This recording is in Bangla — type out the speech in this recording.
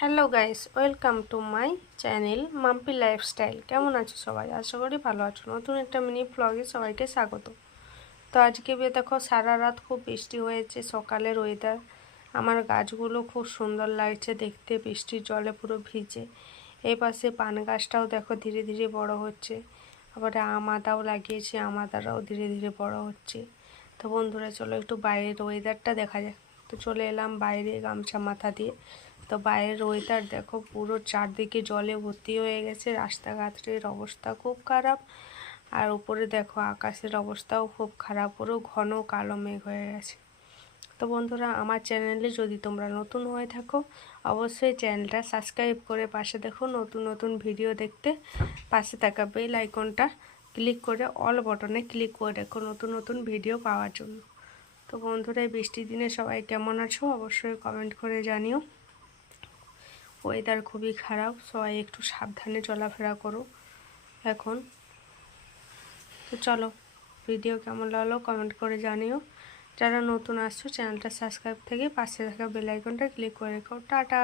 Hello guys, welcome to my channel Mampi lifestyle. কেমন আছো সবাই? আশা করি ভালো আছো। নতুন একটা মিনি ব্লগে সবাইকে স্বাগত। তো আজকে দেখো সারা রাত খুব বৃষ্টি হয়েছে। সকালের ওয়েদার, আমার গাছগুলো খুব সুন্দর লাগছে দেখতে, বৃষ্টির জলে পুরো ভিজে। এই পাশে পান গাছটাও দেখো ধীরে ধীরে বড় হচ্ছে। আবার আম আদাও লাগিয়েছি, আম আদারাও ধীরে ধীরে বড় হচ্ছে। তো বন্ধুরা চলো একটু বাইরের ওয়েদারটা দেখা যাক। তো চলে এলাম বাইরে গামছা মাথা দিয়ে। তো বাইরের ওয়েদার দেখো, পুরো চারদিকে জলে ভর্তি হয়ে গেছে। রাস্তাঘাটের অবস্থা খুব খারাপ। আর উপরে দেখো আকাশের অবস্থাও খুব খারাপ, পুরো ঘন কালো মেঘ হয়ে গেছে। তো বন্ধুরা, আমার চ্যানেলে যদি তোমরা নতুন হয়ে থাকো, অবশ্যই চ্যানেলটা সাবস্ক্রাইব করে পাশে দেখো নতুন নতুন ভিডিও দেখতে। পাশে থাকা বেল আইকনটা ক্লিক করে অল বটনে ক্লিক করে রেখো নতুন নতুন ভিডিও পাওয়ার জন্য। তো বন্ধুরা, এই বৃষ্টির দিনে সবাই কেমন আছো অবশ্যই কমেন্ট করে জানিও। ওয়েদার খুবই খারাপ, সবাই একটু সাবধানে চলাফেরা করো এখন। তো চলো, ভিডিও কেমন লাগলো কমেন্ট করে জানিও। যারা নতুন আসছো চ্যানেলটা সাবস্ক্রাইব থেকে পাশে থাকা বেল আইকনটা ক্লিক করে রেখো। টাটা।